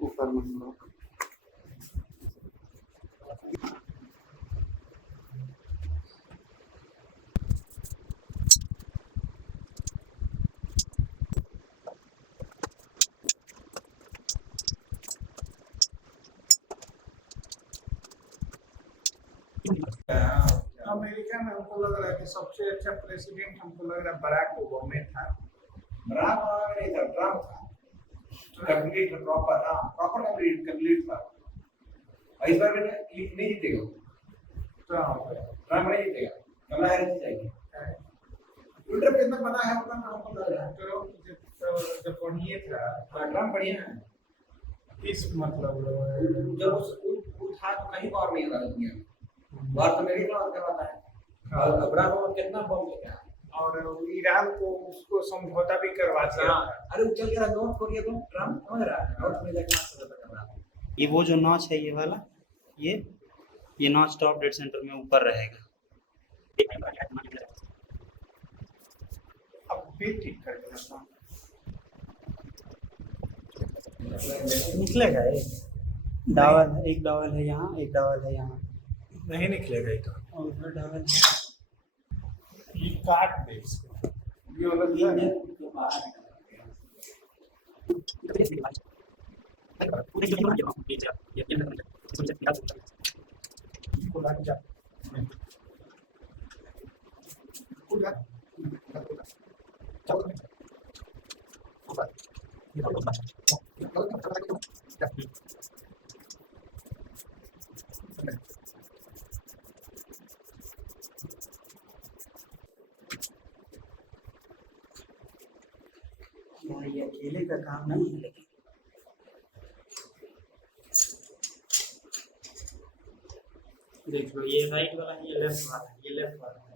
ऊपर मतलब अमेरिका में हमको लग रहा है कि सबसे अच्छा प्रेसिडेंट हमको लग रहा है बराक ओबामा था। बराक ओबामा नहीं था, ट्रम्प था। कंप्लीट प्रॉपर, हाँ प्रॉपर कंप्लीट था। इस बार भी नहीं जीतेगा, ट्रम्प नहीं जीतेगा, कमला हैरिस जीतेगी। ट्विटर पे इतना बना है उतना हमको लग रहा है जब बढ़िया था। ट्रम्प बढ़िया है इस मतलब जब वो था तो कहीं और नहीं होगा दुनिया में। बात तो मेरी बात करवाता है। और बराक ओबामा कितना बम लेके आया और ईरान को उसको समझौता भी करवा दिया। अरे चल के नॉर्थ कोरिया तो ट्रम्प समझ रहा है, नॉर्थ कोरिया के साथ समझौता कर रहा है। ये वो जो नॉच है ये वाला, ये नॉच टॉप डेड सेंटर में ऊपर रहेगा। अब फिर ठीक कर देना निकलेगा एक डावल है यहाँ, एक डावल है यहाँ, नहीं निकलेगा ये तो। और उधर डावल ये काट दे इसको, ये वाला ये अकेले का काम नहीं है, लेकिन देख लो ये राइट वाला है, ये लेफ्ट वाला है, ये लेफ्ट वाला है।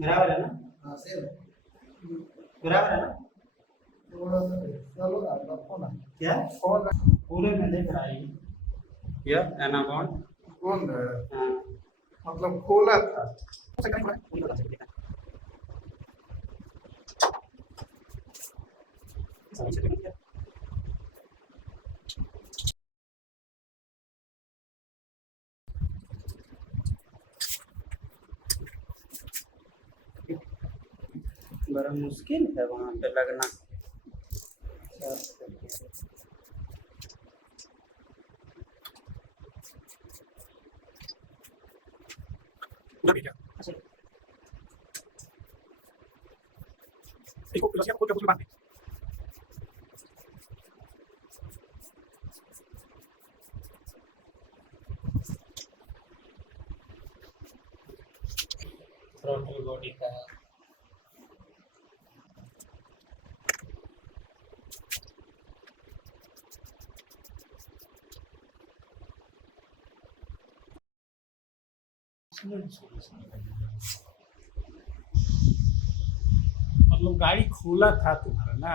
बराबर है ना? हाँ सेम बराबर है ना? क्या पूरे में देख रहा है ये एनाबॉन्ड कौन हाँ मतलब खोला था। बड़ा मुश्किल है वहाँ पे लगना। फ्रंटल बॉडी का है। मतलब गाड़ी खोला था तुम्हारा ना?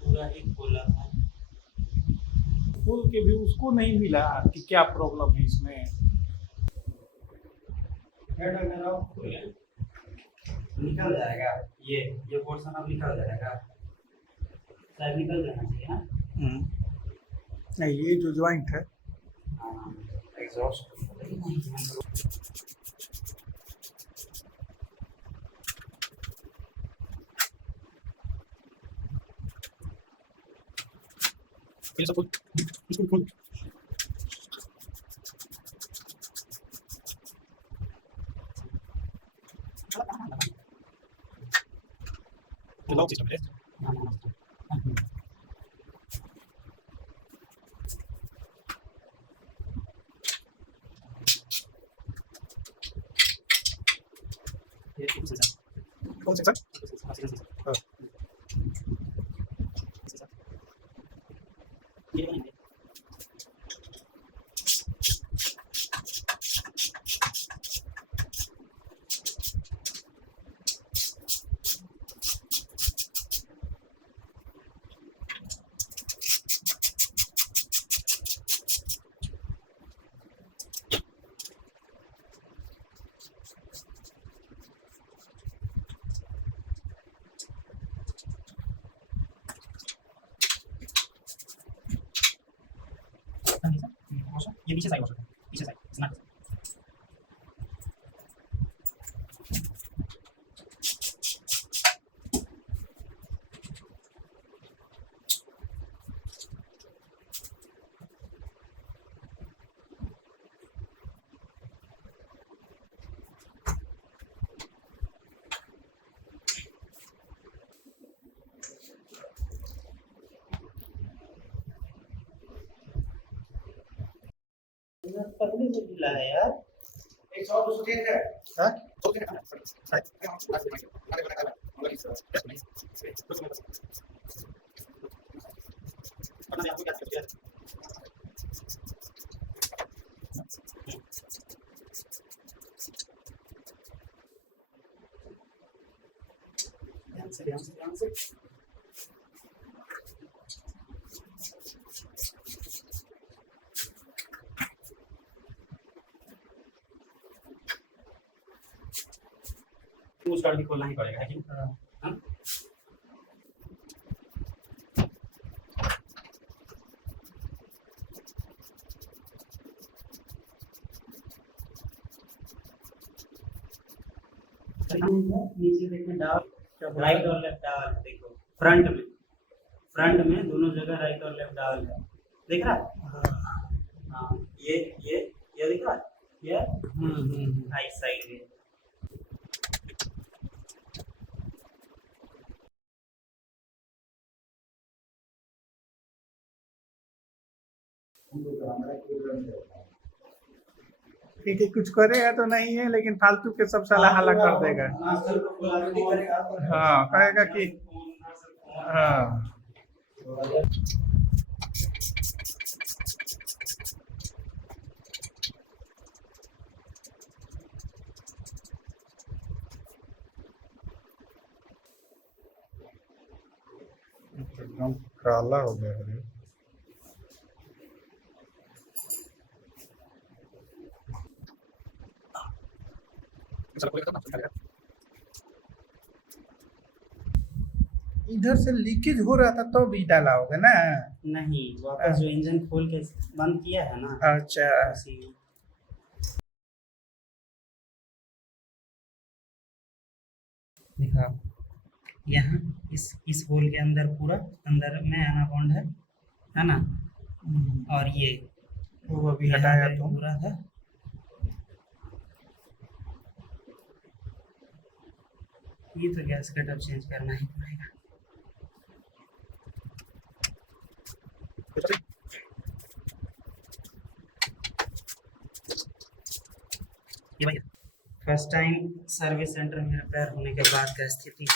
पूरा ही खोला था। खोल के भी उसको नहीं मिला कि क्या प्रॉब्लम है इसमें। निकल जाएगा ये पोर्शन अब निकल जाएगा, शायद निकल जाना चाहिए ना। नहीं ये जो ज्वाइंट है एग्जॉस्ट कौन सा पीछे साइड वॉश होता है, पीछे साइड स्मार्ट। पतली से ढीला है यार। एक सौ दो सौ चेंज है। हाँ? ध्यान से स्टार्ट भी खोलना ही पड़ेगा, है कि नहीं? हाँ? नीचे देखो डाल, राइट और लेफ्ट डाल, देखो फ्रंट में दोनों जगह राइट और लेफ्ट डाल है, देख रहा है? हाँ, ये दिख रहा है, ये राइट साइड में। ठीक है, कुछ करेगा तो नहीं है, लेकिन फालतू के सब साला हल्ला कर देगा। हाँ, कहेगा कि हाँ एकदम काला हो गया है। इधर से लीकेज हो रहा था तो भी डाला होगा ना? नहीं, वापस जो इंजन खोल के बंद किया है ना। अच्छा, देखा यहाँ इस होल के अंदर पूरा अंदर में एनाकोंड है ना, और ये वो भी हटाया तो पूरा है। ये तो गैस कट अब चेंज करना ही पड़ेगा। फर्स्ट टाइम सर्विस सेंटर में रिपेयर होने के बाद का स्थिति,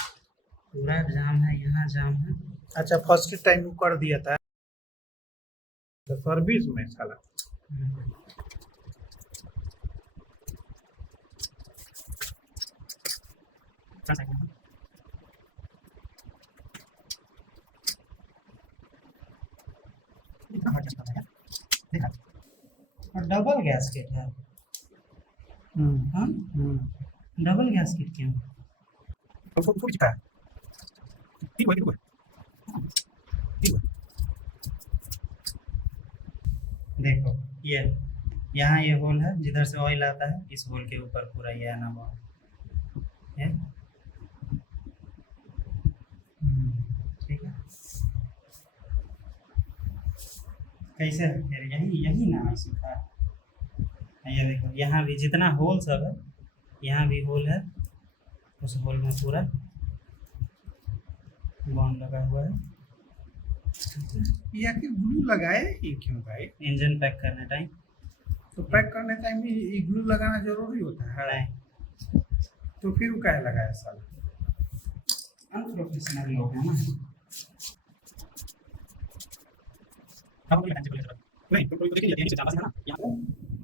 पूरा जाम है, यहाँ जाम है। अच्छा, फर्स्ट टाइम कर दिया था तो सर्विस में साला। और डबल गैसकेट है। हाँ, डबल गैसकेट क्यों? देखो ये यहाँ ये होल है, जिधर से ऑयल आता है, इस होल के ऊपर पूरा ये आना हुआ है। ठीक है, कैसे फिर यही ना सीखा। ये देखो यहाँ भी जितना होल सब है, यहाँ भी होल है, उस होल में पूरा बॉन्ड लगा हुआ है। या कि ग्लू लगाए ही क्यों भाई? इंजन पैक करने टाइम। तो पैक करने टाइम में ग्लू लगाना जरूरी होता है? तो फिर वो क्या लगाया साला? अनप्रोफेशनल लोग हैं ना।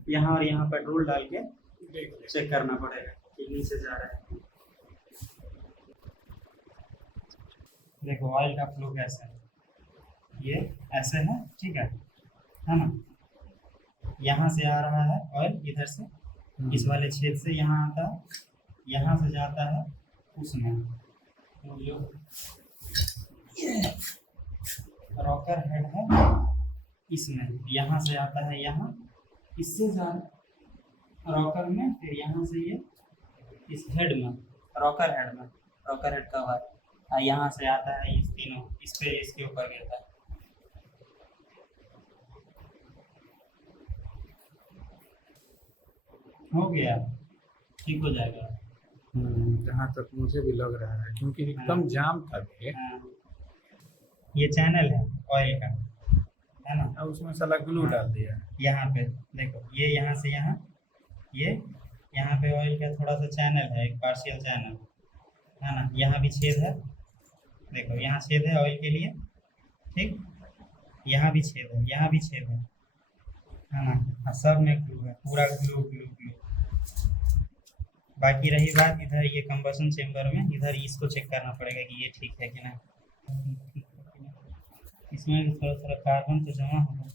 यहाँ और यहाँ पेट्रोल डाल के चेक करना पड़ेगा कि नीचे जा रहा है। देखो ऑयल का फ्लो कैसा है, ये ऐसे है, ठीक है ना? यहाँ से आ रहा है ऑयल, इधर से इस वाले छेद से यहाँ आता है, यहाँ से जाता है उसमें रॉकर हेड है, इसमें यहाँ से आता है, यहाँ इससे ज़्यादा रॉकर में, फिर यहाँ से ये इस हेड में, रॉकर हेड कवर यहाँ से आता है, इस तीनों इस पे इसके ऊपर गिरता है। हो गया, ठीक हो जाएगा। जहाँ तक मुझे भी लग रहा है, क्योंकि एकदम जाम था ये। हाँ, ये चैनल है ऑयल का, है ना। अब उसमें साला ग्लू डाल दिया। यहाँ पे देखो, ये यहाँ से यहाँ, ये यहाँ पे ऑयल का थोड़ा सा चैनल है, एक पार्शियल चैनल है ना। यहाँ भी छेद है, देखो यहाँ छेद है ऑयल के लिए, ठीक। यहाँ भी छेद है, यहाँ भी छेद है ना। सब में ग्लू है, पूरा ग्लू ग्लू ग्लू। बाकी रही बात इधर ये कंबसन चेम्बर में, इधर इसको चेक करना पड़ेगा कि ये ठीक है कि ना। इसमें भी थोड़ा थोड़ा कार्बन तो जमा होगा।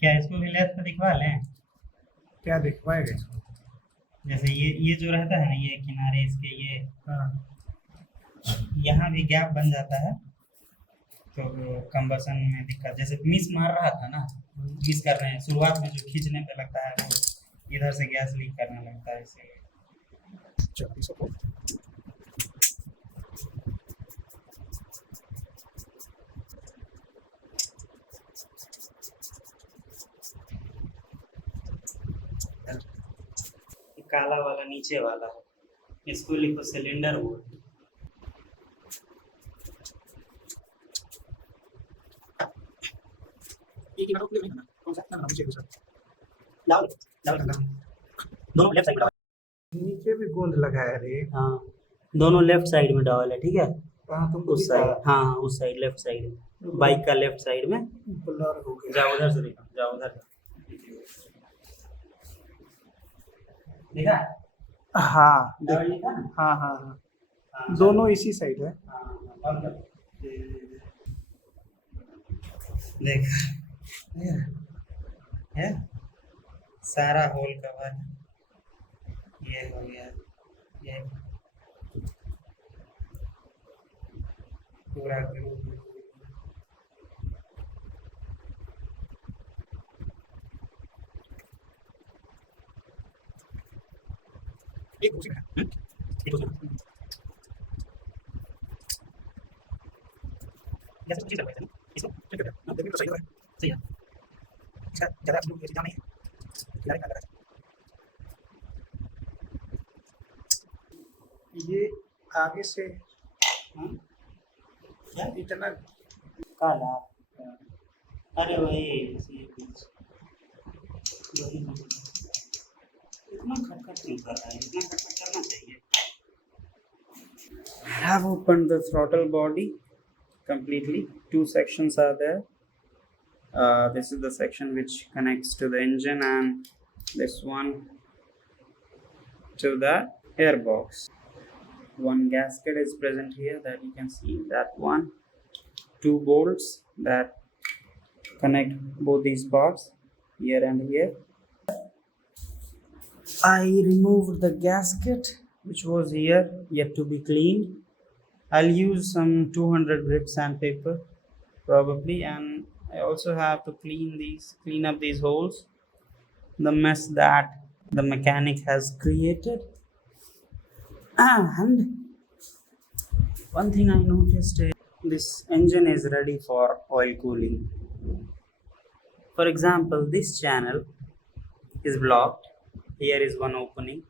क्या इसको भी लेथ पे दिखवा लें? क्या दिखवाएगा इसको? जैसे ये जो रहता है ना, ये किनारे इसके, ये यहाँ भी गैप बन जाता है, तो कंबसन में दिक्कत, जैसे मिस मार रहा था ना, मिस कर रहे हैं शुरुआत में, जो खींचने पे लगता है वो इधर से गैस लीक करने लगता है, इसलिए। काला वाला नीचे वाला है, इसको लिखो सिलेंडर बोर्ड। दोनों लेफ्ट साइड में, नीचे भी गोंद लगाया रे। हाँ दोनों लेफ्ट साइड में डबल है, ठीक है। तुमको उस साइड, हाँ उस साइड लेफ्ट साइड, बाइक का लेफ्ट साइड में। ब्लर हो गया। जाओ उधर से देखो, जाओ उधर देखा। हाँ डबल लिखा ना? हाँ हाँ हाँ, दोनों इसी साइड है। देख है सारा होल कवर, ये हो गया, ये पूरा ग्लू। एक उसी में है। एक उसी में। कैसे चीज़ है इसको चेक करते हैं। अब देखिए तो सही हो रहा है। सही है। इसका ज़्यादा एब्सोल्यूट ये चीज़ नहीं है। डायरेक्ट लगा ये आगे से क्या इतना काला? अरे वही इतना खटखट क्यों कर रहा है? इतना खटखट करना चाहिए। I have opened the throttle body completely. Two sections are there. This is the section which connects to the engine, and this one to the airbox. One gasket is present here that you can see, that one. Two bolts that connect both these parts, here and here. I removed the gasket which was here, yet to be cleaned. I'll use some 200 grit sandpaper probably, and I also have to clean up these holes, the mess that the mechanic has created. And one thing I noticed is this engine is ready for oil cooling. For example, this channel is blocked. Here is one opening,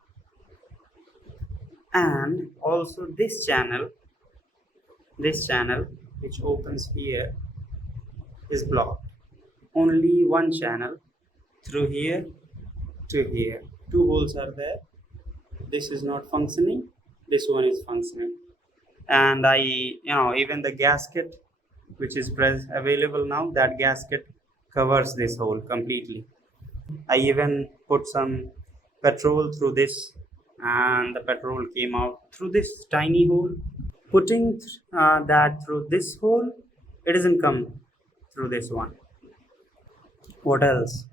and also this channel which opens here is blocked. Only one channel through here to here. Two holes are there. This is not functioning, this one is functioning. And even the gasket which is available now, that gasket covers this hole completely. I even put some petrol through this, and the petrol came out through this tiny hole. Putting that through this hole, it doesn't come through this one. What else?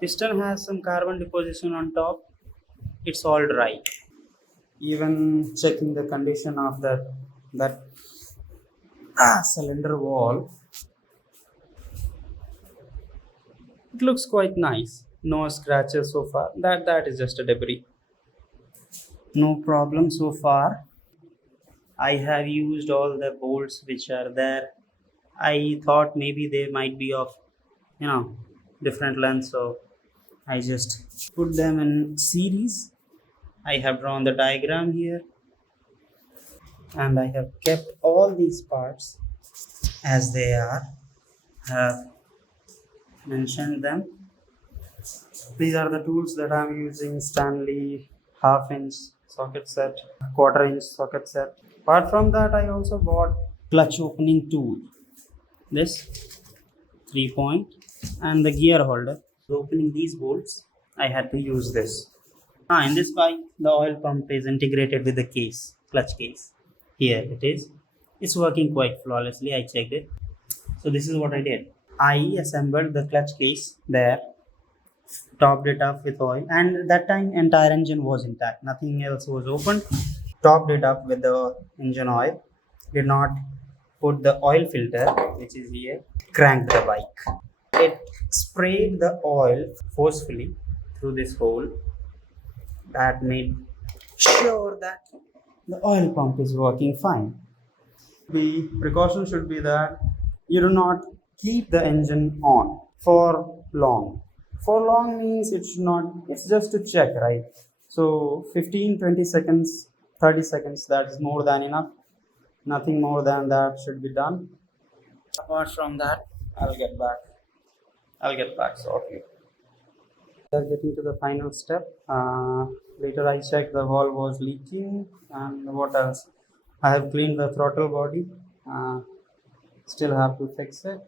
Piston has some carbon deposition on top. It's all dry. Even checking the condition of that cylinder wall, It looks quite nice. No scratches so far. That is just a debris. No problem so far. I have used all the bolts which are there. I thought maybe they might be of, different lengths, so I just put them in series. I have drawn the diagram here, and I have kept all these parts as they are. Have mentioned them. These are the tools that I'm using: Stanley half-inch socket set, quarter-inch socket set. Apart from that, I also bought clutch opening tool. This 3-point and the gear holder. So opening these bolts, I had to use this. In this bike, the oil pump is integrated with the case, clutch case. Here it is. It's working quite flawlessly. I checked it. So this is what I did. I assembled the clutch case there, topped it up with oil, and that time entire engine was intact. Nothing else was opened. Topped it up with the engine oil. Did not put the oil filter, which is here. Cranked the bike. It sprayed the oil forcefully through this hole. That made sure that the oil pump is working fine. The precaution should be that you do not keep the engine on for long. For long means it's just to check, right? So 15, 20 seconds, 30 seconds, that is more than enough. Nothing more than that should be done. Apart from that, I'll get back shortly. We are getting to the final step. Later I checked the valve was leaking, and what else? I have cleaned the throttle body. Still have to fix it.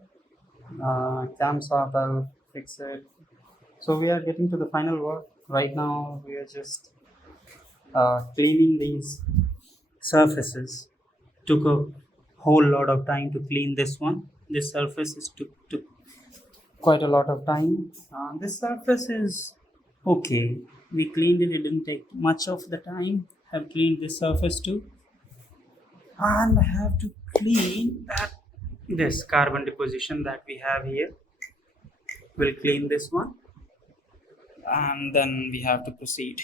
Camshaft, I'll fix it. So we are getting to the final work. Right now we are just cleaning these surfaces. Took a whole lot of time to clean this one. This surface took quite a lot of time. This surface is okay. We cleaned it. It didn't take much of the time. Have cleaned this surface too, and I have to clean this carbon deposition that we have here. We'll clean this one, and then we have to proceed.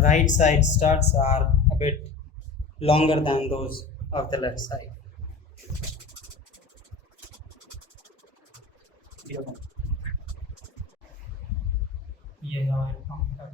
Right side studs are a bit longer than those of the left side. ये oil pump का